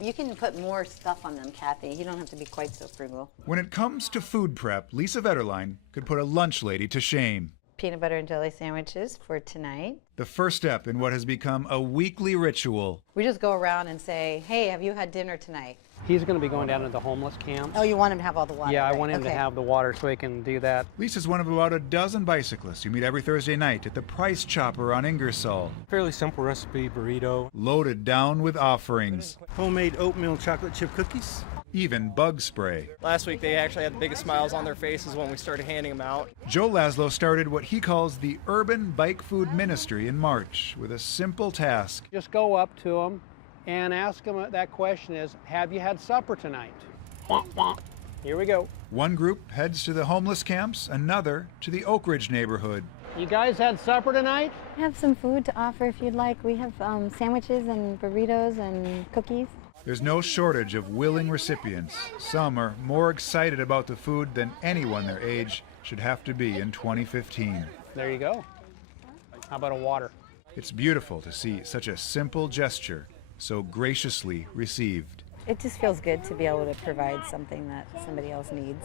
You can put more stuff on them, Kathy. You don't have to be quite so frugal. When it comes to food prep, Lisa Vetterlein could put a lunch lady to shame. Peanut butter and jelly sandwiches for tonight. The first step in what has become a weekly ritual. We just go around and say, hey, have you had dinner tonight? He's going to be going down to the homeless camp. Oh, you want him to have all the water? Yeah, I right. want him to have the water so he can do that. Lisa's one of about a dozen bicyclists who meet every Thursday night at the Price Chopper on Ingersoll. Fairly simple recipe burrito. Loaded down with offerings. Homemade oatmeal chocolate chip cookies. Even bug spray. Last week they actually had the biggest smiles on their faces when we started handing them out. Joe Laszlo started what he calls the Urban Bike Food Ministry in March with a simple task. Just go up to him and ask him that question is, have you had supper tonight? Here we go. One group heads to the homeless camps, another to the Oak Ridge neighborhood. You guys had supper tonight? I have some food to offer if you'd like. We have sandwiches and burritos and cookies. There's no shortage of willing recipients. Some are more excited about the food than anyone their age should have to be in 2015. There you go. How about a water? It's beautiful to see such a simple gesture so graciously received. It just feels good to be able to provide something that somebody else needs.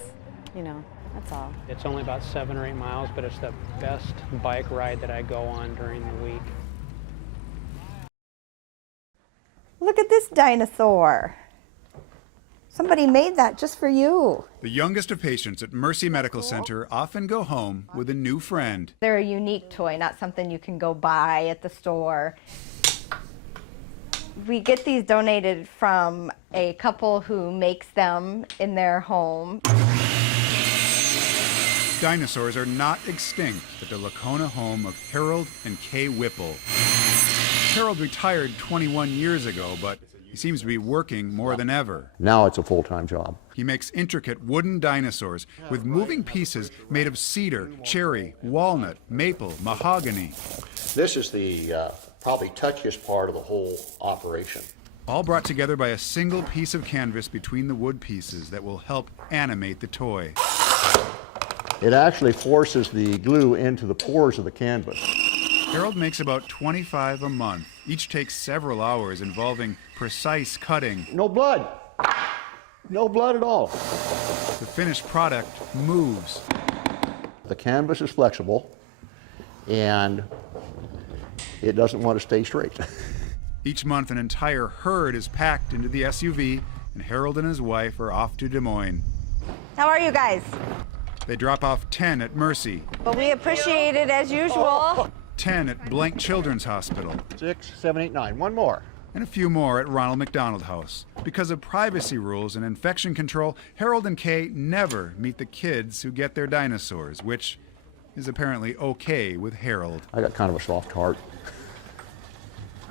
You know, that's all. It's only about 7 or 8 miles, but it's the best bike ride that I go on during the week. Look at this dinosaur. Somebody made that just for you. The youngest of patients at Mercy Medical Center often go home with a new friend. They're a unique toy, not something you can go buy at the store. We get these donated from a couple who makes them in their home. Dinosaurs are not extinct at the Lacona home of Harold and Kay Whipple. Harold retired 21 years ago, but he seems to be working more than ever. Now it's a full-time job. He makes intricate wooden dinosaurs with moving pieces made of cedar, cherry, walnut, maple, mahogany. This is the probably touchiest part of the whole operation. All brought together by a single piece of canvas between the wood pieces that will help animate the toy. It actually forces the glue into the pores of the canvas. Harold makes about 25 a month. Each takes several hours involving precise cutting. No blood. No blood at all. The finished product moves. The canvas is flexible and it doesn't want to stay straight. Each month an entire herd is packed into the SUV and Harold and his wife are off to Des Moines. How are you guys? They drop off 10 at Mercy. Well, we appreciate it as usual. 10 at Blank Children's Hospital. 6, 7, 8, 9. One more. And a few more at Ronald McDonald House. Because of privacy rules and infection control, Harold and Kay never meet the kids who get their dinosaurs, which is apparently okay with Harold. I got kind of a soft heart.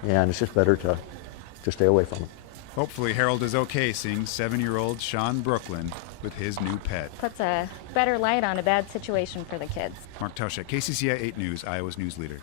And it's just better to stay away from them. Hopefully Harold is okay seeing 7-year-old Sean Brooklyn with his new pet. Puts a better light on a bad situation for the kids. Mark Tauscheck, KCCI 8 News, Iowa's news leader.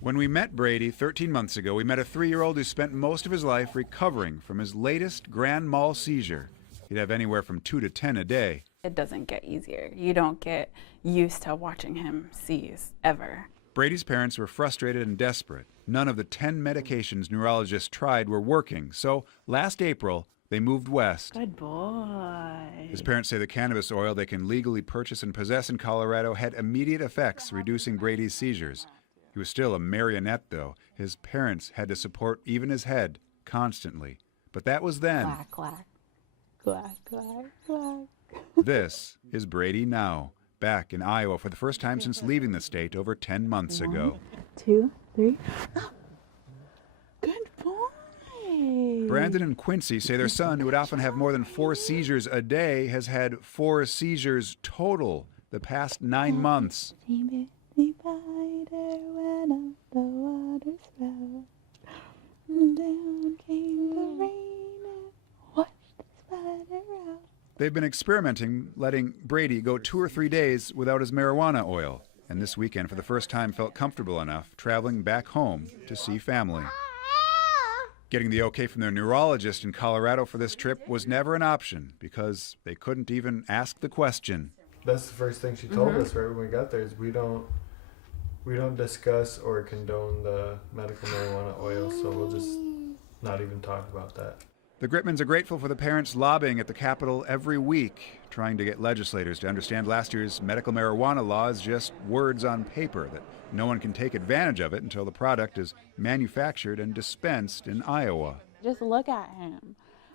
When we met Brady 13 months ago, we met a 3-year-old who spent most of his life recovering from his latest grand mal seizure. He'd have anywhere from 2 to 10 a day. It doesn't get easier. You don't get used to watching him seize, ever. Brady's parents were frustrated and desperate. None of the 10 medications neurologists tried were working, so last April, they moved west. Good boy. His parents say the cannabis oil they can legally purchase and possess in Colorado had immediate effects, reducing Brady's seizures. He was still a marionette, though. His parents had to support even his head, constantly. But that was then. Quack, quack. Quack, quack, quack. This is Brady now, back in Iowa for the first time since leaving the state over 10 months ago. 1, 2, 3. Good boy. Brandon and Quincy say their son, who would often have more than 4 seizures a day, has had 4 seizures total the past 9 months. They've been experimenting, letting Brady go 2 or 3 days without his marijuana oil, and this weekend for the first time felt comfortable enough traveling back home to see family. Getting the okay from their neurologist in Colorado for this trip was never an option because they couldn't even ask the question. That's the first thing she told us right when we got there is we don't discuss or condone the medical marijuana oil, so we'll just not even talk about that. The Gritmans are grateful for the parents lobbying at the Capitol every week, trying to get legislators to understand last year's medical marijuana law is just words on paper, that no one can take advantage of it until the product is manufactured and dispensed in Iowa. Just look at him.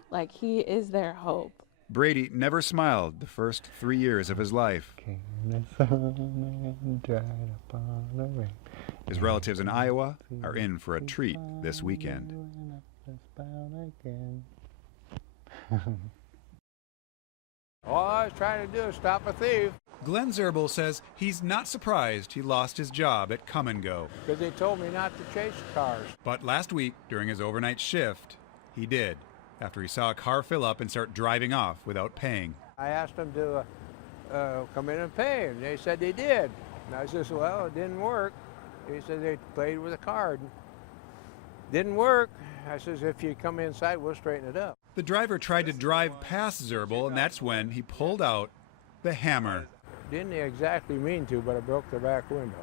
Like, he is their hope. Brady never smiled the first 3 years of his life. His relatives in Iowa are in for a treat this weekend. All I was trying to do is stop a thief. Glenn Zerbel says he's not surprised he lost his job at Come and Go. Because they told me not to chase cars. But last week, during his overnight shift, he did, after he saw a car fill up and start driving off without paying. I asked them to come in and pay, and they said they did. And I says, well, it didn't work. They said they played with a card. Didn't work. I says, if you come inside, we'll straighten it up. The driver tried to drive past Zerbel, and that's when he pulled out the hammer. Didn't exactly mean to, but I broke the back window.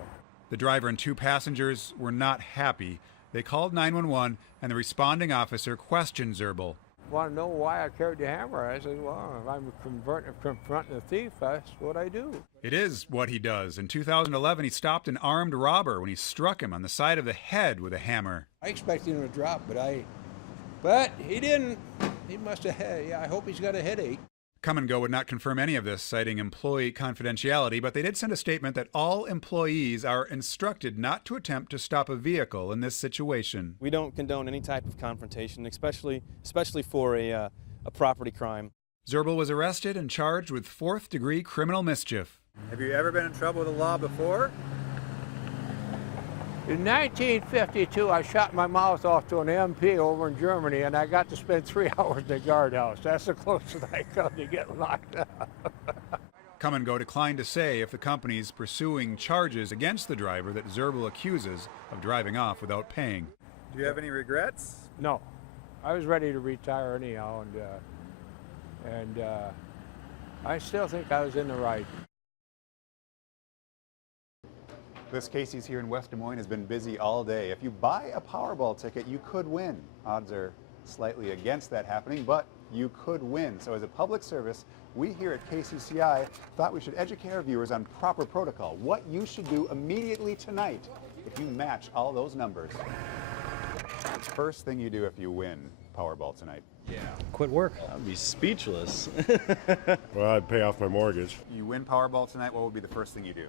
The driver and 2 passengers were not happy. They called 911, and the responding officer questioned Zerbel. Want to know why I carried the hammer? I said, well, if I'm confronting a thief, that's what I do. It is what he does. In 2011, he stopped an armed robber when he struck him on the side of the head with a hammer. I expected him to drop, but he didn't. He must have had, I hope he's got a headache. Come and Go would not confirm any of this, citing employee confidentiality, but they did send a statement that all employees are instructed not to attempt to stop a vehicle in this situation. We don't condone any type of confrontation, especially for a property crime. Zerbel was arrested and charged with 4th-degree criminal mischief. Have you ever been in trouble with the law before? In 1952, I shot my mouth off to an MP over in Germany, and I got to spend 3 hours in the guardhouse. That's the closest I come to getting locked up. Come and Go declined to say if the company's pursuing charges against the driver that Zerbel accuses of driving off without paying. Do you have any regrets? No. I was ready to retire anyhow, and I still think I was in the right. This Casey's here in West Des Moines has been busy all day. If you buy a Powerball ticket, you could win. Odds are slightly against that happening, but you could win. So as a public service, we here at KCCI thought we should educate our viewers on proper protocol, what you should do immediately tonight if you match all those numbers. First thing you do if you win Powerball tonight. Yeah. Quit work. I'd be speechless. Well, I'd pay off my mortgage. You win Powerball tonight, what would be the first thing you do?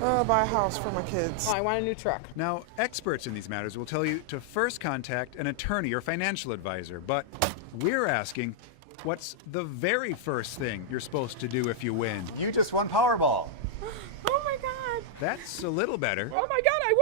Buy a house for my kids. I want a new truck. Now, experts in these matters will tell you to first contact an attorney or financial advisor, but we're asking, what's the very first thing you're supposed to do if you win? You just won Powerball. Oh my God. That's a little better. Oh my God, I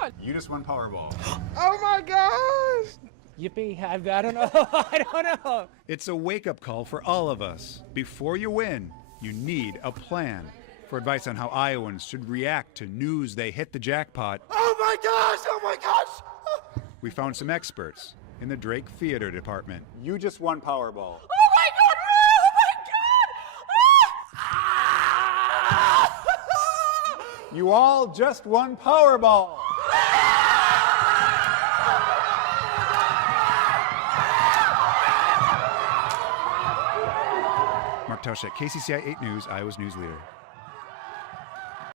won. You just won Powerball. Oh my gosh. Yippee, I don't know. I don't know. It's a wake-up call for all of us. Before you win, you need a plan. For advice on how Iowans should react to news they hit the jackpot, Oh my gosh. we found some experts in the Drake Theater Department. You just won Powerball. Oh my God, You all just won Powerball. Mark Tauscheck, KCCI 8 News, Iowa's news leader.